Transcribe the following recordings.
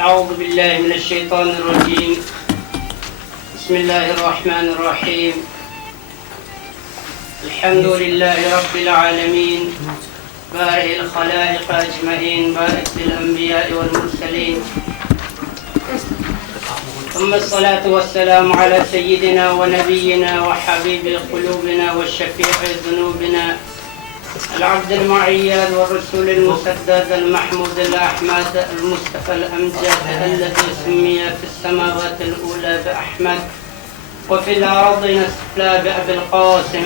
أعوذ بالله من الشيطان الرجيم. بسم الله الرحمن الرحيم. الحمد لله رب العالمين. بارئ الخلائق أجمعين بارئ الأنبياء والمرسلين. ثم الصلاة والسلام على سيدنا ونبينا وحبيب قلوبنا والشفيع ذنوبنا العبد المعيد والرسول المسدد المحمود الأحمد المصطفى الأمجد الذي سمي في السماوات الأولى بأحمد وفي الأرضين السفلى بأبي القاسم.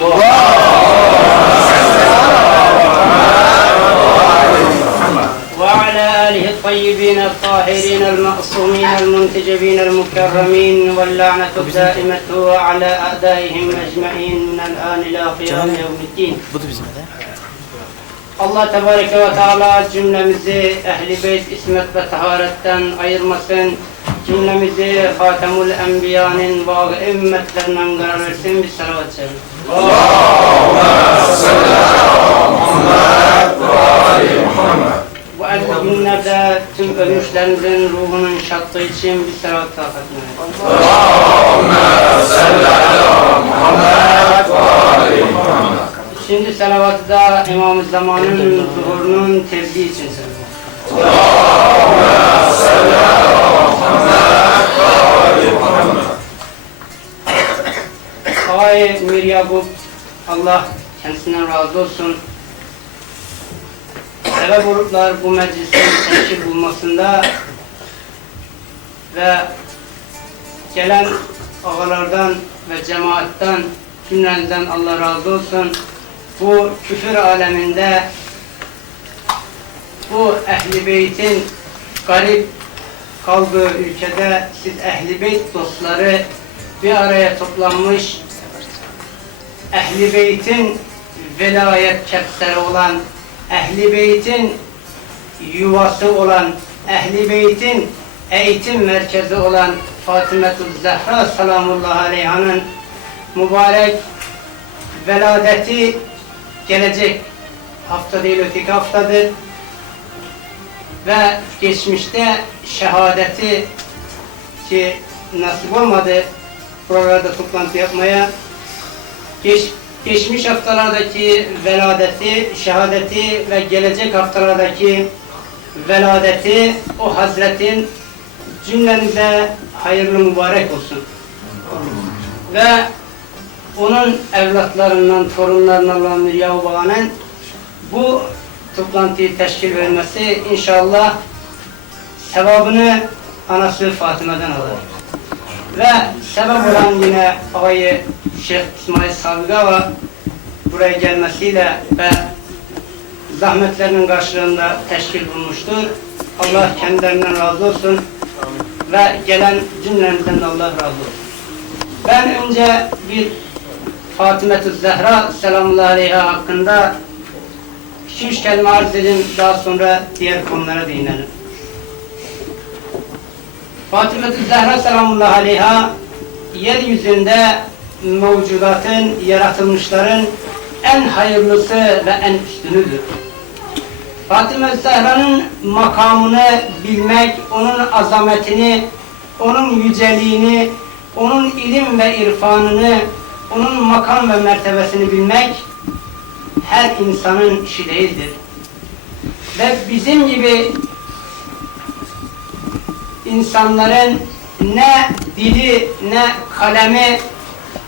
وعلى آله الطيبين الطاهرين المعصومين المنتجبين المكرمين واللعنة الدائمة على أعدائهم أجمعين من الآن إلى قيام يوم الدين. Allah Tebareke ve Teala cümlemizi Ehli Beyt ismet ve taharetten ayırmasın. Cümlemizi Hatemul Enbiya'nın ve ümmetlerinden karar versin. Bir salavat çevirin. Bu el günlerde tüm ölmüşlerimizin ruhunun şattığı için bir salavat takat Şimdi salavatı da İmam-ı Zaman'ın zuhurunun tebliğ için söylüyorum. Ağay Mir Yakup, Allah kendisinden razı olsun. Sebep oluplar bu meclisin teşkil bulmasında ve gelen ağalardan ve cemaattan cümlenizden Allah razı olsun. Bu küfür aleminde bu ehli beytin garip kaldığı ülkede siz ehli beyt dostları bir araya toplanmış ehli beytin velayet kepseri olan ehli beytin yuvası olan ehli beytin eğitim merkezi olan Fatımetü Zehra salamullahi aleyhanın mübarek veladeti gelecek hafta değil öteki haftadır ve geçmişte şehadeti ki nasip olmadı buralarda toplantı yapmaya geç, geçmiş haftalardaki veladeti, şehadeti ve gelecek haftalardaki veladeti o Hazretin cümlenize hayırlı mübarek olsun. Ve onun evlatlarından, torunlarından olan Mirya Baba'nın bu toplantıyı teşkil vermesi inşallah sevabını anası Fatıma'dan alır. Ve sebep olan yine ağayı Şeyh İsmail Sabigava buraya gelmesiyle ve zahmetlerinin karşılığında teşkil bulmuştur. Allah kendilerinden razı olsun ve gelen cümlemizden de Allah razı olsun. Ben önce bir Fatımetü Zehra selamullahi aleyha hakkında iki kelime arz edeyim daha sonra diğer konulara değinelim. Fatımetü Zehra selamullahi aleyha yeryüzünde mevcudatın, yaratılmışların en hayırlısı ve en üstünüdür. Fatıma Zehra'nın makamını bilmek, onun azametini, onun yüceliğini, onun ilim ve irfanını, onun makam ve mertebesini bilmek her insanın işi değildir. Ve bizim gibi insanların ne dili, ne kalemi,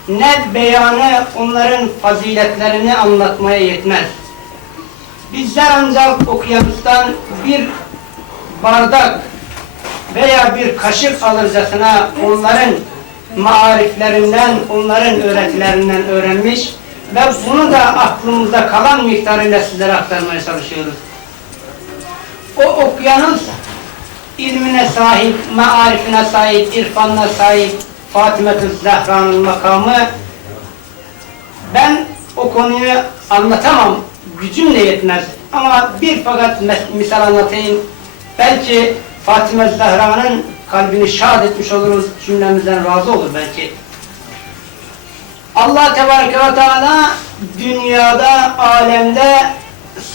ne beyanı onların faziletlerini anlatmaya yetmez. Bizler ancak okyanustan bir bardak veya bir kaşık alırcasına onların mariflerinden, onların öğretilerinden öğrenmiş ve bunu da aklımızda kalan miktarıyla sizlere aktarmaya çalışıyoruz. O okyanus ilmine sahip, maarifine sahip, irfanına sahip Fatımetü Zehra'nın makamı ben o konuyu anlatamam, gücüm de yetmez. Ama bir fakat misal anlatayım. Belki Fatime Zehra'nın kalbini şad etmiş oluruz, cümlemizden razı olur belki. Allah Tebareke ve Teala dünyada, alemde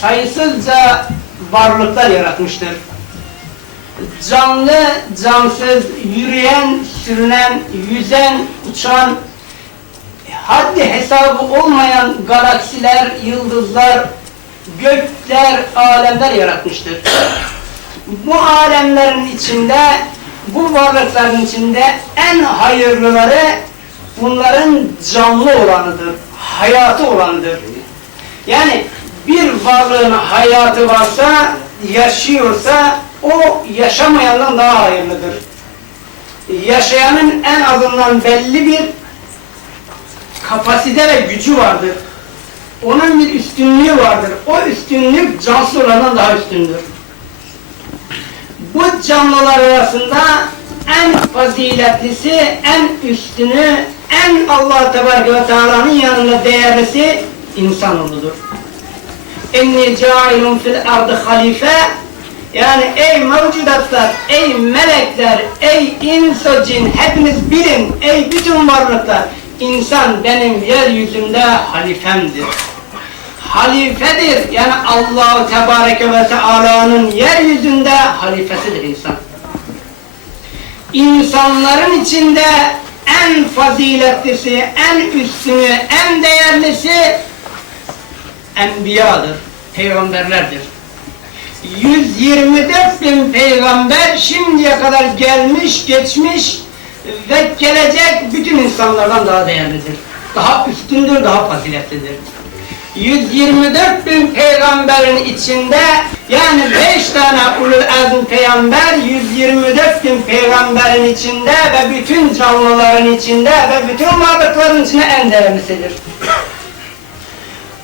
sayısızca varlıklar yaratmıştır. canlı, cansız, yürüyen, sürünen, yüzen, uçan, haddi hesabı olmayan galaksiler, yıldızlar, gökler, alemler yaratmıştır. Bu alemlerin içinde, bu varlıkların içinde en hayırlıları bunların canlı olanıdır, hayatı olanıdır. Yani bir varlığın hayatı varsa, yaşıyorsa o yaşamayandan daha hayırlıdır. Yaşayanın en azından belli bir kapasite ve gücü vardır. Onun bir üstünlüğü vardır. O üstünlük cansız olandan daha üstündür. Bu canlılar arasında en faziletlisi, en üstünü, en Allah Tebareke ve Teala'nın yanında değerlisi insanoğludur. İnni cailun fil ardı halife yani ey mevcudatlar, ey melekler, ey inso cin hepiniz bilin, ey bütün varlıklar insan benim yeryüzünde halifemdir. Halifedir yani Allahu Tebareke ve Teala'nın yeryüzünde halifesidir insan. İnsanların içinde en faziletlisi, en üstünü, en değerlisi enbiyadır, peygamberlerdir. 124 bin peygamber şimdiye kadar gelmiş, geçmiş ve gelecek bütün insanlardan daha değerlidir. Daha üstündür, daha faziletlidir. 124 bin peygamberin içinde yani 5 tane ulul azm peygamber 124 bin peygamberin içinde ve bütün canlıların içinde ve bütün varlıkların içinde en değerlisidir.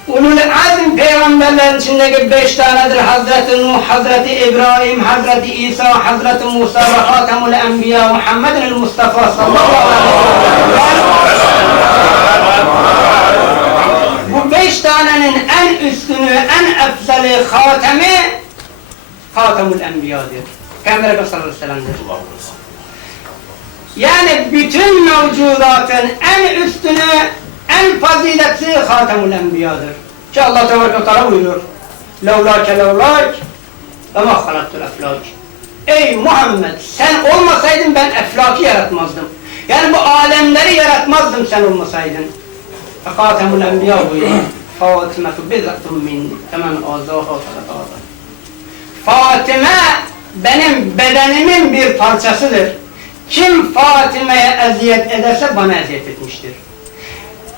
Ulul azm peygamberlerin içindeki beş tanedir. Hazreti Nuh, Hazreti İbrahim, Hazreti İsa, Hazreti Musa ve Hatemul Enbiya Muhammedin Mustafa sallallahu aleyhi ve sellem. Bu beş tanenin en üstünü, en efzeli hatemi Hatemul Enbiya'dır. Peygamber Efendimiz sallallahu aleyhi ve sellem'dir. Yani bütün mevcudatın en üstünü, en faziletli Hatemul Enbiya'dır. Ki Allah ve Teala buyuruyor. Levlâke levlâk ve mâ halaktul eflâk. Ey Muhammed sen olmasaydın ben eflaki yaratmazdım. Yani bu alemleri yaratmazdım sen olmasaydın. Hatemul Enbiya buyuruyor. Fâtimetu bid'atun min temen âzâhâ Fatime benim bedenimin bir parçasıdır. Kim Fatime'ye eziyet ederse bana eziyet etmiştir.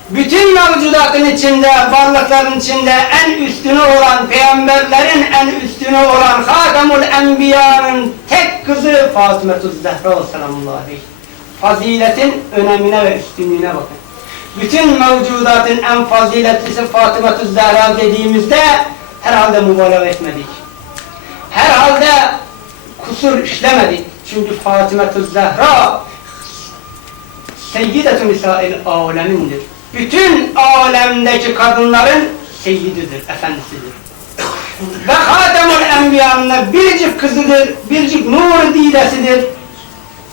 Bütün mevcudatın içinde, varlıkların içinde en üstünü olan, peygamberlerin en üstünü olan Hatemul Enbiya'nın tek kızı Fatımetü Zehra sallallahu. Faziletin önemine ve üstünlüğüne bakın. Bütün mevcudatın en faziletlisi Fatımetü Zehra dediğimizde herhalde mübalağa etmedik. Herhalde kusur işlemedik. Çünkü Fatımetü Zehra Seyyidetü Nisa'il alemindir. Bütün alemdeki kadınların seyyididir, efendisidir. Ve Hatemul Enbiya'nın biricik kızıdır, biricik nur dilesidir.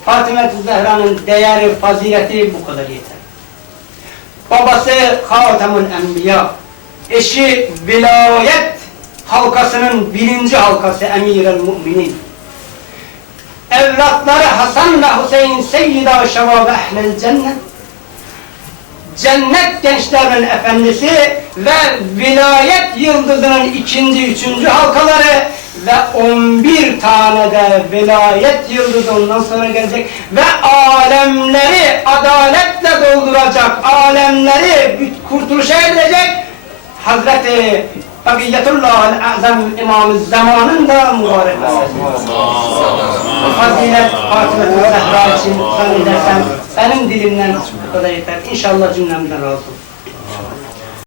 Fatımetü Zehra'nın değeri, fazileti bu kadar yeter. Babası Hatemul Enbiya, eşi vilayet halkasının birinci halkası Emir-el Müminin. Evlatları Hasan ve Hüseyin Seyyida Şevab Ehlel Cennet. Cennet gençlerin efendisi ve vilayet yıldızının ikinci, üçüncü halkaları ve on bir tane de vilayet yıldızı ondan sonra gelecek ve alemleri adaletle dolduracak, alemleri kurtuluşa edecek Hazreti Bakiyetullah el-Azam İmam-ı Zaman'ın da mübarek meselesi. Fazilet Fatıma Zehra için zannedersem benim dilimden bu kadar yeter. İnşallah cümlemden razı olsun.